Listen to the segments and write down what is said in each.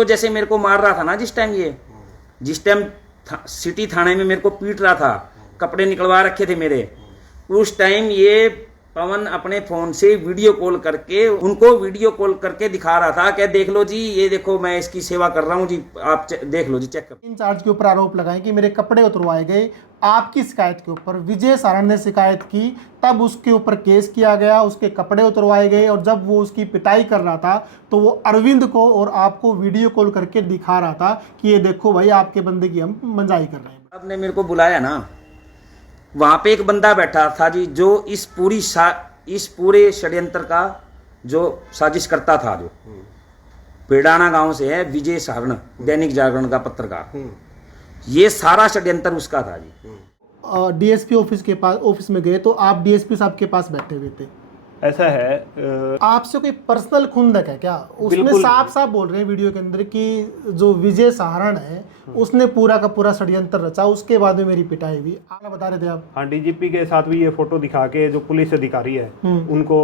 को जैसे मेरे को मार रहा था ना जिस टाइम सिटी थाने में मेरे को पीट रहा था, कपड़े निकलवा रखे थे मेरे, उस टाइम ये पवन अपने फोन से वीडियो कॉल करके दिखा रहा था कि देख लो जी, ये देखो मैं इसकी सेवा कर रहा हूँ जी, आप देख लो जी, चेक कर। इंचार्ज के ऊपर आरोप लगाए कि मेरे कपड़े उतरवाए गए। आपकी शिकायत के ऊपर विजय सारण ने शिकायत की, तब उसके ऊपर केस किया गया, उसके कपड़े उतरवाए गए, और जब वो उसकी पिटाई कर रहा था तो वो अरविंद को और आपको वीडियो कॉल करके दिखा रहा था कि ये देखो भाई, आपके बंदे की हम मंजाई कर रहे हैं। आपने मेरे को बुलाया ना, वहां पे एक बंदा बैठा था जी, जो इस पूरे षड्यंत्र का जो साजिश करता था, जो पेड़ाना गांव से है, विजय सारण, दैनिक जागरण का पत्रकार, ये सारा षड्यंत्र उसका था जी। डीएसपी ऑफिस में गए तो आप डीएसपी साहब के पास बैठे हुए थे। ऐसा है, आपसे कोई पर्सनल खुंदक है क्या? उसमें साफ साफ बोल रहे हैं वीडियो के अंदर कि जो विजय सहारण है उसने पूरा का पूरा षड्यंत्र रचा, उसके बाद में मेरी पिटाई हुई। आगे बता रहे थे आप। हाँ, डीजीपी के साथ भी ये फोटो दिखा के जो पुलिस अधिकारी है उनको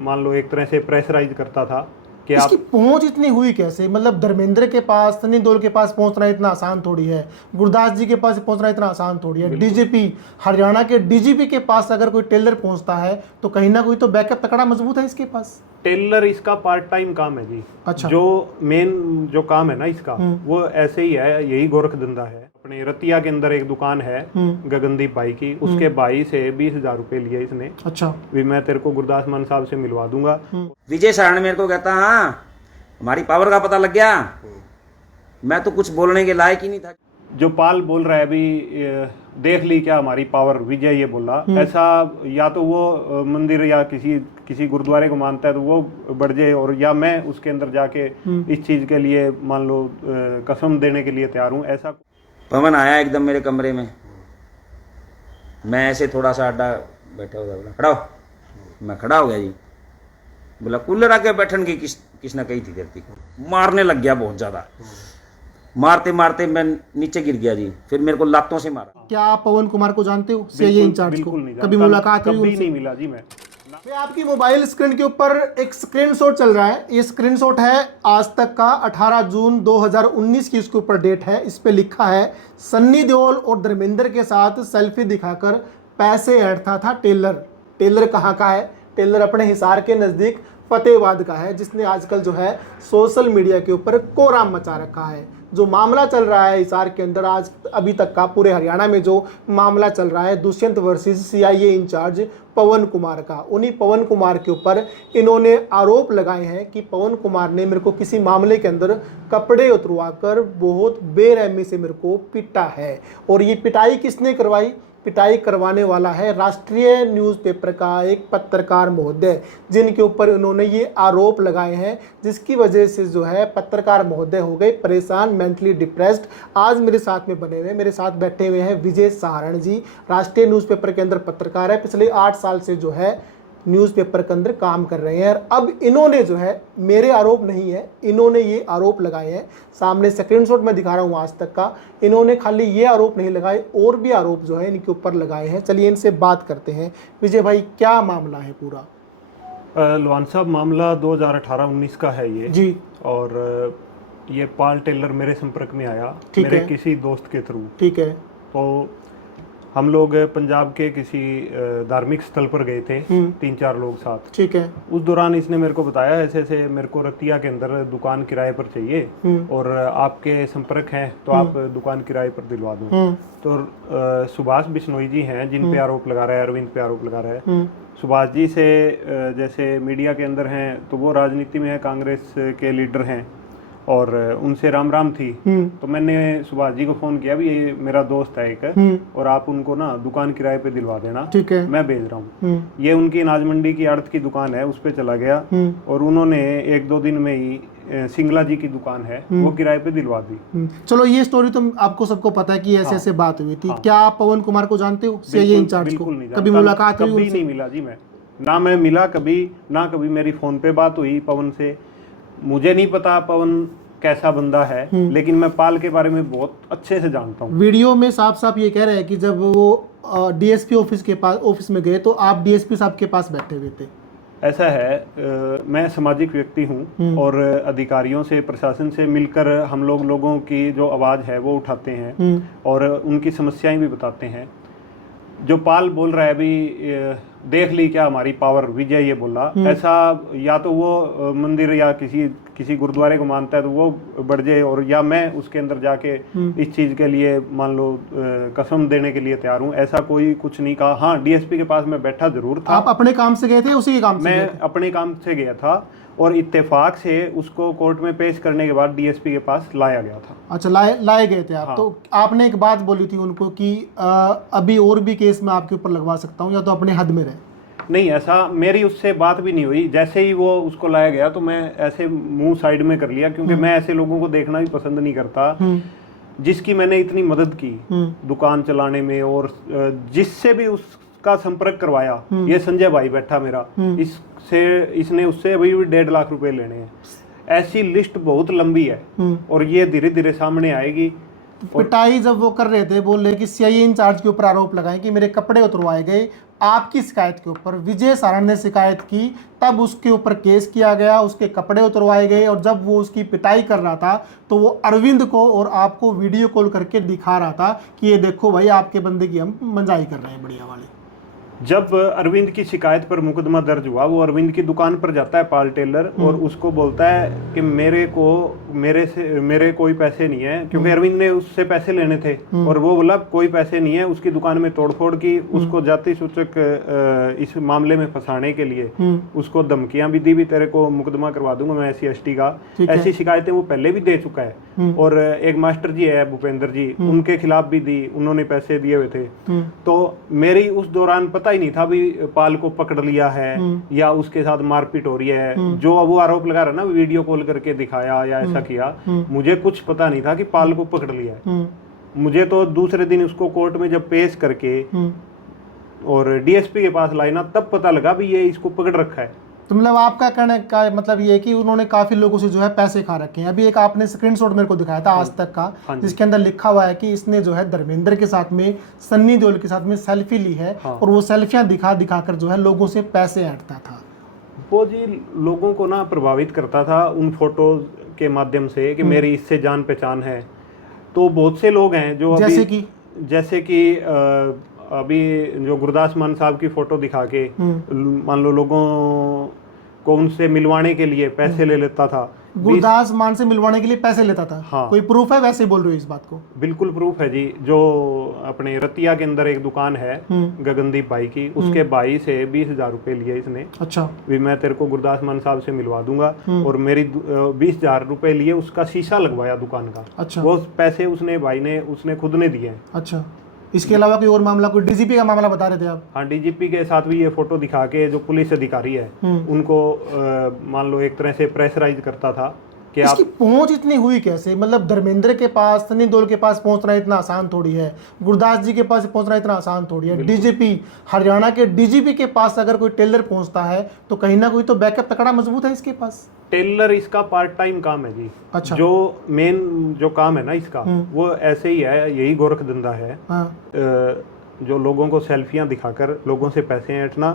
मान लो एक तरह से प्रेशराइज करता था कि इसकी पहुंच इतनी हुई कैसे? मतलब धर्मेंद्र के पास, सनी देओल के पास पहुंचना इतना आसान थोड़ी है, गुरदास जी के पास पहुंचना इतना आसान थोड़ी है। डीजीपी, हरियाणा के डीजीपी के पास अगर कोई टेलर पहुंचता है तो कहीं ना कोई तो बैकअप तकड़ा मजबूत है इसके पास। टेलर इसका पार्ट टाइम काम है जी। अच्छा। जो मेन जो काम है ना इसका, वो ऐसे ही है, यही गोरख धंधा है। अपने रतिया के अंदर एक दुकान है गगनदीप भाई की, उसके भाई से 20,000 रुपए लिए इसने। अच्छा। भी मैं तेरे को गुरदास मान साहब से मिलवा दूंगा। विजय सारण मेरे को कहता, हाँ हमारी पावर का पता लग गया, मैं तो कुछ बोलने के लायक ही नहीं था। जो पाल बोल रहा है अभी, देख ली क्या हमारी पावर, विजय ये बोला, ऐसा या तो वो मंदिर या किसी गुरुद्वारे को मानता है तो वो बढ़ जाए, और या मैं उसके अंदर जाके इस चीज के लिए मान लो कसम देने के लिए तैयार हूँ। ऐसा पवन आया एकदम मेरे कमरे में, मैं ऐसे थोड़ा सा अड्डा बैठा हुआ, बोला खड़ा हो, मैं खड़ा हो गया जी। बोला कूलर आके बैठन की किसने कही थी धरती को, मारने लग गया बहुत ज्यादा, मारते मारते मैं नीचे गिर गया जी, फिर मेरे को लातों से मारा। क्या आप पवन कुमार को जानते हो, सीआईए इंचार्ज को? कभी मुलाकात हुई? कभी नहीं मिला जी। मैं आपकी मोबाइल स्क्रीन के ऊपर एक स्क्रीनशॉट चल रहा है, ये स्क्रीनशॉट है आज तक का, 18 जून 2019 की इसके ऊपर डेट है। इस पे लिखा है सन्नी देओल और धर्मेंद्र के साथ सेल्फी दिखाकर पैसे ऐंठता था टेलर। टेलर कहाँ का है? टेलर अपने हिसार के नज़दीक फतेहाबाद का है, जिसने आजकल जो है सोशल मीडिया के ऊपर कोहराम मचा रखा है। जो मामला चल रहा है हिसार के अंदर, आज अभी तक का पूरे हरियाणा में जो मामला चल रहा है, दुष्यंत वर्सेस सीआईए इंचार्ज पवन कुमार का, उन्हीं पवन कुमार के ऊपर इन्होंने आरोप लगाए हैं कि पवन कुमार ने मेरे को किसी मामले के अंदर कपड़े उतरवाकर बहुत बेरहमी से मेरे को पीटा है। और ये पिटाई किसने करवाई? पिटाई करवाने वाला है राष्ट्रीय न्यूज़पेपर का एक पत्रकार महोदय, जिनके ऊपर उन्होंने ये आरोप लगाए हैं, जिसकी वजह से जो है पत्रकार महोदय हो गए परेशान, मेंटली डिप्रेस्ड। आज मेरे साथ में बने हुए, मेरे साथ बैठे हुए हैं विजय सहारण जी, राष्ट्रीय न्यूज़पेपर के अंदर पत्रकार है, पिछले 8 साल से जो है न्यूज़पेपर के अंदर काम कर रहे हैं। अब इन्होंने जो है, मेरे आरोप नहीं है, इन्होंने ये आरोप लगाए हैं, सामने स्क्रीनशॉट में दिखा रहा हूँ आज तक का। इन्होंने खाली ये आरोप नहीं लगाए, और भी आरोप जो है इनके ऊपर लगाए हैं। चलिए इनसे बात करते हैं। विजय भाई, क्या मामला है पूरा? लोहान साहब, मामला 2018-19 का है ये जी, और ये पाल टेलर मेरे संपर्क में आया मेरे किसी दोस्त के थ्रू। ठीक है। तो हम लोग पंजाब के किसी धार्मिक स्थल पर गए थे, 3-4 लोग साथ। ठीक है। उस दौरान इसने मेरे को बताया ऐसे ऐसे मेरे को रतिया के अंदर दुकान किराए पर चाहिए और आपके संपर्क हैं तो आप दुकान किराए पर दिलवा दो। तो सुभाष बिश्नोई जी हैं जिन पे आरोप लगा रहा है, अरविंद पे आरोप लगा रहा है। सुभाष जी से जैसे मीडिया के अंदर हैं तो वो राजनीति में है, कांग्रेस के लीडर हैं और उनसे राम राम थी। तो मैंने सुभाष जी को फोन किया, भी ये मेरा दोस्त है एक, और आप उनको ना दुकान किराए पे दिलवा देना, ठीक है, मैं भेज रहा हूँ। ये उनकी अनाज मंडी की आड़त की दुकान है, उस पे चला गया और उन्होंने 1-2 दिन में ही सिंगला जी की दुकान है वो किराए पे दिलवा दी। चलो, ये स्टोरी तो आपको सबको पता है कि ऐसे ऐसे बात हुई थी। क्या आप पवन कुमार को जानते हो, सीआईए इंचार्ज को? कभी मुलाकात हुई? कभी नहीं मिला जी, मैं मिला कभी ना, कभी मेरी फोन पे बात हुई पवन से। मुझे नहीं पता पवन कैसा बंदा है, लेकिन मैं पाल के बारे में बहुत अच्छे से जानता हूँ। वीडियो में साफ साफ ये कह रहे हैं कि जब वो डीएसपी ऑफिस में गए तो आप डीएसपी साहब के पास बैठे हुए थे। ऐसा है, मैं सामाजिक व्यक्ति हूँ और अधिकारियों से, प्रशासन से मिलकर हम लोगों की जो आवाज़ है वो उठाते हैं और उनकी समस्याएं भी बताते हैं। जो पाल बोल रहा है अभी, देख ली क्या हमारी पावर, विजय ये बोला, ऐसा या तो वो मंदिर या किसी गुरुद्वारे को मानता है तो वो बढ़ जाए, और या मैं उसके अंदर जाके इस चीज़ के लिए मान लो कसम देने के लिए तैयार हूँ। ऐसा कोई कुछ नहीं कहा। हाँ, डीएसपी के पास मैं बैठा जरूर था। आप अपने काम से गए थे, उसी के काम से? मैं अपने काम से गया था और इत्तेफाक से उसको कोर्ट में पेश करने के बाद डीएसपी के पास लाया गया था। अच्छा, लाए गए थे आप? हाँ। तो आपने एक बात बोली थी उनको कि अभी और भी केस मैं आपके ऊपर लगवा सकता हूँ, या तो अपने हद में रहे। नहीं, ऐसा मेरी उससे बात भी नहीं हुई। जैसे ही वो उसको लाया गया तो मैं ऐसे मुंह साइड में कर लिया, क्योंकि मैं ऐसे लोगों को देखना भी पसंद नहीं करता जिसकी मैंने इतनी मदद की दुकान चलाने में, और जिससे भी उसका संपर्क करवाया, ये संजय भाई बैठा मेरा, इसने उससे अभी भी 1.5 लाख रुपए लेने हैं। ऐसी लिस्ट बहुत लंबी है और ये धीरे धीरे सामने आएगी। पिटाई जब वो कर रहे थे, बोल रहे कि सीआईए इंचार्ज के ऊपर आरोप लगाए कि मेरे कपड़े उतरवाए गए, आपकी शिकायत के ऊपर विजय सारण ने शिकायत की, तब उसके ऊपर केस किया गया, उसके कपड़े उतरवाए गए, और जब वो उसकी पिटाई कर रहा था तो वो अरविंद को और आपको वीडियो कॉल करके दिखा रहा था कि ये देखो भाई, आपके बंदे की हम मंजाई कर रहे हैं बढ़िया वाली। जब अरविंद की शिकायत पर मुकदमा दर्ज हुआ, वो अरविंद की दुकान पर जाता है पाल टेलर और उसको बोलता है कि मेरे कोई पैसे नहीं है, क्योंकि अरविंद ने उससे पैसे लेने थे और वो बोला कोई पैसे नहीं है। उसकी दुकान में तोड़फोड़ की, उसको जाति सूचक इस मामले में फंसाने के लिए उसको धमकियां भी दी, भी तेरे को मुकदमा करवा दूंगा मैं SC/ST का। ऐसी शिकायतें वो पहले भी दे चुका है। और एक मास्टर जी है भूपेंद्र जी, उनके खिलाफ भी दी, उन्होंने पैसे दिए हुए थे। तो मेरी उस दौरान पता ही नहीं था भी पाल को पकड़ लिया है या उसके साथ मारपीट हो रही है। जो वो आरोप लगा रहा ना, वीडियो कॉल करके दिखाया या ऐसा किया, मुझे कुछ पता नहीं था कि पाल को पकड़ लिया है। मुझे तो दूसरे दिन उसको कोर्ट में जब पेश करके और डीएसपी के पास लाई ना, तब पता लगा भी ये इसको पकड़ रखा है। तो मतलब आपका कहने का मतलब ये है कि उन्होंने काफी लोगों से जो है पैसे खा रखे हैं। अभी एक आपने स्क्रीनशॉट मेरे को दिखाया था आज तक का, जिसके अंदर लिखा हुआ है कि इसने जो है धर्मेंद्र के साथ में, सन्नी देओल के साथ में सेल्फी ली है और वो सेल्फियां दिखा कर जो है लोगों से पैसे ऐंठता था। वो जी लोगों को ना प्रभावित करता था उन फोटो के माध्यम से कि मेरी इससे जान पहचान है। तो बहुत से लोग हैं जो जैसे कि अभी जो गुरदास मान साहब की फोटो दिखा के मान लो लोगों को उनसे मिलवाने के लिए पैसे ले लेता था। गुरदास मान से मिलवाने के लिए पैसे लेता था? हाँ। कोई प्रूफ है? वैसे बोल रहे हो इस बात को? बिल्कुल प्रूफ है जी। जो अपने रतिया के अंदर एक दुकान है गगनदीप भाई की, उसके भाई से 20,000 रुपए लिए इसने। अच्छा। भी मैं तेरे को गुरदास मान साहब से मिलवा दूंगा, और मेरी 20,000 रुपए लिए उसका शीशा लगवाया दुकान का। अच्छा। वो पैसे उसने खुद ने दिए। अच्छा। इसके अलावा कोई और मामला, कोई डीजीपी का मामला बता रहे थे आप? हाँ, डीजीपी के साथ भी ये फोटो दिखा के जो पुलिस अधिकारी है उनको मान लो एक तरह से प्रेशराइज करता था कि इसकी पहुंच इतनी हुई कैसे? मतलब धर्मेंद्र के पास, सन्नी देओल के पास पहुंचना इतना आसान थोड़ी है, गुरदास जी के पास पहुंचना इतना आसान थोड़ी है। डीजीपी, हरियाणा के डीजीपी के पास अगर कोई टेलर पहुंचता है तो कहीं ना कोई तो बैकअप तकड़ा मजबूत है इसके पास। टेलर इसका पार्ट टाइम काम है जी। अच्छा। जो मेन जो काम है ना इसका, वो ऐसे ही है, यही गोरख धंधा है। हाँ। जो लोगों को सेल्फियां दिखाकर लोगों से पैसे ऐंठना।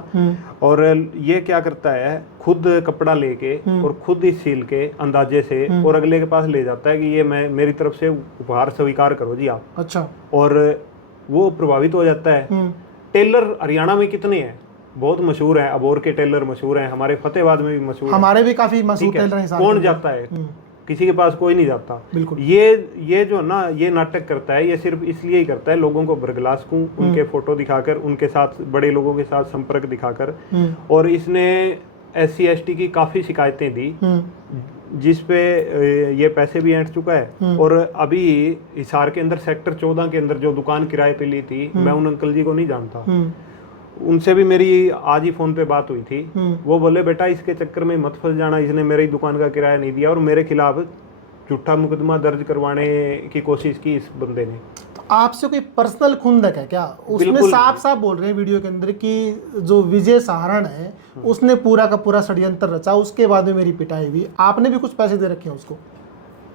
और ये क्या करता है, खुद कपड़ा लेके और खुद ही सील के अंदाजे से और अगले के पास ले जाता है कि ये मेरी तरफ से उपहार स्वीकार करो जी आप। अच्छा। और वो प्रभावित हो जाता है। टेलर हरियाणा में कितने हैं, बहुत मशहूर है। अबोर के टेलर मशहूर हैं, हमारे फतेहाबाद में भी मशहूर, हमारे भी काफी मशहूर टेलर हैं। कौन जाता है? किसी के पास कोई नहीं जाता। बिल्कुल। ये जो ना ये नाटक करता है, ये सिर्फ इसलिए ही करता है लोगों को बरगलासकूं, उनके फोटो दिखाकर, उनके साथ बड़े लोगों के साथ संपर्क दिखाकर। और इसने SC/ST की काफी शिकायतें दी, जिसपे ये पैसे भी ऐंठ चुका है। और अभी हिसार के अंदर सेक्टर 14 के अंदर जो दुकान किराए पे ली थी, मैं उन अंकल जी को नहीं जानता, उनसे भी मेरी आज ही फोन पे बात हुई थी। वो बोले बेटा इसके चक्कर में मत फंस जाना, इसने मेरी दुकान का किराया नहीं दिया और मेरे खिलाफ झूठा मुकदमा दर्ज करवाने की कोशिश की इस बंदे ने। तो आपसे कोई पर्सनल खुंदक है क्या? उसमें साफ साफ बोल रहे हैं वीडियो के अंदर कि जो विजय सहारण है उसने पूरा का पूरा षड्यंत्र रचा, उसके बाद में मेरी पिटाई हुई। आपने भी कुछ पैसे दे रखे हैं उसको?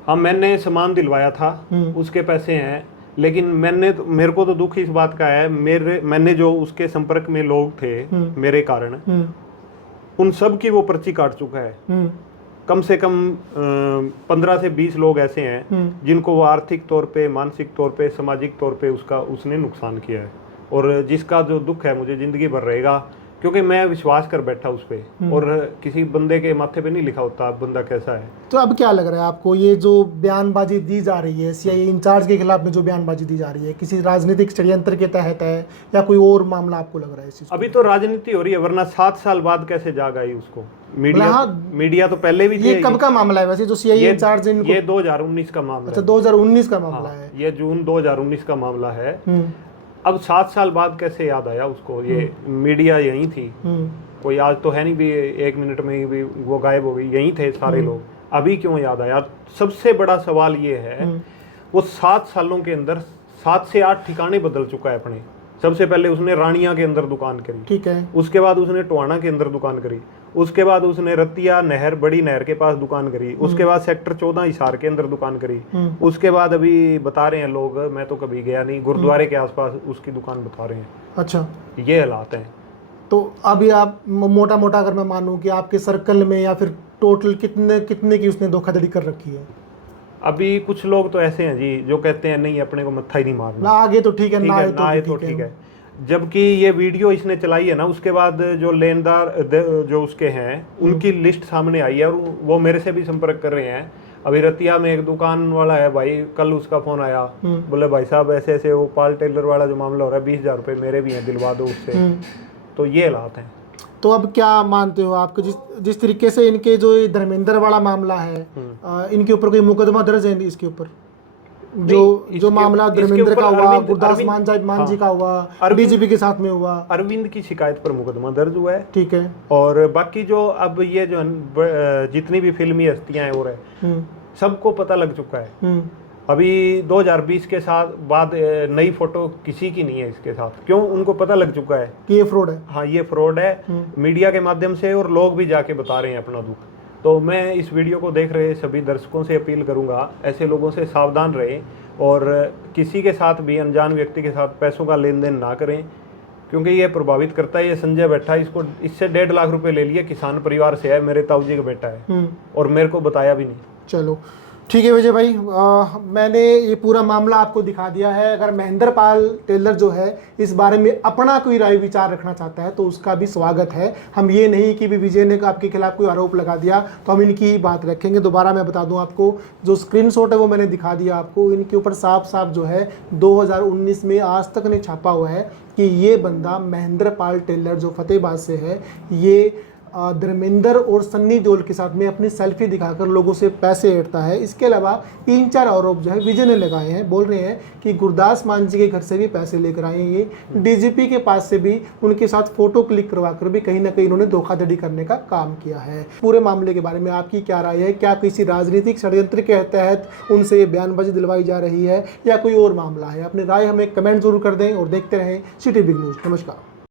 हाँ, मैंने सामान दिलवाया था, उसके पैसे हैं। लेकिन मेरे को तो दुख इस बात का है, मैंने जो उसके संपर्क में लोग थे मेरे कारण, उन सब की वो पर्ची काट चुका है। कम से कम 15 से 20 लोग ऐसे हैं जिनको वो आर्थिक तौर पे, मानसिक तौर पे, सामाजिक तौर पे उसने नुकसान किया है, और जिसका जो दुख है मुझे ज़िंदगी भर रहेगा, क्योंकि मैं विश्वास कर बैठा उस पर, और किसी बंदे के माथे पे नहीं लिखा होता बंदा कैसा है। तो अब क्या लग रहा है आपको, ये जो बयानबाजी दी जा रही है सीआईए इंचार्ज के खिलाफ में, जो बयानबाजी दी जा रही है, किसी राजनीतिक षड्यंत्र के तहत है या कोई और मामला आपको लग रहा है इस चीज़? अभी तो राजनीति हो रही है, वरना 7 साल बाद कैसे जाग आई उसको? मीडिया तो पहले भी ये कब का मामला है वैसे जो सीआईए इंचार्ज? ये 2019 का मामला है। अच्छा, 2019 का मामला है। ये जून 2019 का मामला है। अब 7 साल बाद कैसे याद आया उसको? ये मीडिया यहीं थी, कोई आज तो है नहीं भी 1 मिनट में ही भी वो गायब हो गई, यहीं थे सारे लोग, अभी क्यों याद आया? सबसे बड़ा सवाल ये है, वो 7 सालों के अंदर 7 से 8 ठिकाने बदल चुका है अपने। सबसे पहले उसने रानिया के अंदर दुकान करी, ठीक है, उसके बाद उसने टोहाना के अंदर दुकान करी, उसके बाद उसने रतिया नहर, बड़ी नहर के पास दुकान करी, उसके बाद सेक्टर 14 हिसार के अंदर दुकान करी, उसके बाद अभी बता रहे हैं लोग, मैं तो कभी गया नहीं, गुरुद्वारे के आसपास उसकी दुकान बता रहे हैं। अच्छा, ये हालात हैं। तो अभी आप मोटा मोटा अगर मैं मानूं कि आपके सर्कल में या फिर टोटल कितने की उसने धोखाधड़ी कर रखी है? अभी कुछ लोग तो ऐसे हैं जी जो कहते हैं नहीं अपने को मत्था ही नहीं मारना, ना आगे तो ठीक है, ना आए तो ठीक है। जबकि ये वीडियो इसने चलाई है ना, उसके बाद जो लेनदार जो उसके हैं उनकी लिस्ट सामने आई है, और वो मेरे से भी संपर्क कर रहे हैं। अभी रतिया में एक दुकान वाला है भाई, कल उसका फोन आया, बोले भाई साहब ऐसे ऐसे वो पाल टेलर वाला जो मामला हो रहा है, 20,000 रुपये मेरे भी हैं, दिलवा दो उससे। तो ये हालात हैं। तो अब क्या मानते हो आपको, जिस तरीके से इनके जो धर्मेंद्र वाला मामला है, इनके ऊपर कोई मुकदमा दर्ज है इसके ऊपर? जो मामला धर्मेंद्र का हुआ, गुरदास मान जी का हुआ, डीजीपी के साथ में हुआ, अरविंद की शिकायत पर मुकदमा दर्ज हुआ है, ठीक है। और बाकी जो अब ये जो जितनी भी फिल्मी हस्तियां हैं और सबको पता लग चुका है। अभी 2020 के साथ बाद नई फोटो किसी की नहीं है इसके साथ, क्यों? उनको पता लग चुका है कि ये फ्रॉड है। हाँ, ये फ्रॉड है, मीडिया के माध्यम से, और लोग भी जाके बता रहे हैं अपना दुख। तो मैं इस वीडियो को देख रहे सभी दर्शकों से अपील करूंगा, ऐसे लोगों से सावधान रहें, और किसी के साथ भी, अनजान व्यक्ति के साथ पैसों का लेन देन ना करें, क्योंकि ये प्रभावित करता है। ये संजय बैठा, इसको इससे 1.5 लाख रुपए ले लिए, किसान परिवार से है, मेरे ताऊ जी का बेटा है, और मेरे को बताया भी नहीं। चलो ठीक है विजय भाई, मैंने ये पूरा मामला आपको दिखा दिया है। अगर महेंद्र पाल टेलर जो है इस बारे में अपना कोई राय विचार रखना चाहता है तो उसका भी स्वागत है। हम ये नहीं कि भी विजय ने आपके खिलाफ कोई आरोप लगा दिया तो हम इनकी ही बात रखेंगे। दोबारा मैं बता दूं आपको, जो स्क्रीनशॉट है वो मैंने दिखा दिया आपको। इनके ऊपर साफ साफ जो है 2019 में आज तक ने छापा हुआ है कि ये बंदा महेंद्र पाल टेलर जो फतेहबाद से है, ये धर्मेंद्र और सन्नी देओल के साथ में अपनी सेल्फी दिखाकर लोगों से पैसे ऐंठता है। इसके अलावा 3-4 आरोप जो है विजय ने लगाए हैं। बोल रहे हैं कि गुरदास मान जी के घर से भी पैसे लेकर आए हैं, ये डीजीपी के पास से भी उनके साथ फोटो क्लिक करवाकर भी कहीं ना कहीं इन्होंने धोखाधड़ी करने का काम किया है। पूरे मामले के बारे में आपकी क्या राय है? क्या किसी राजनीतिक षड्यंत्र के तहत उनसे ये बयानबाजी दिलवाई जा रही है या कोई और मामला है? अपनी राय हमें कमेंट जरूर कर दें और देखते रहें सिटी बिग न्यूज़। नमस्कार।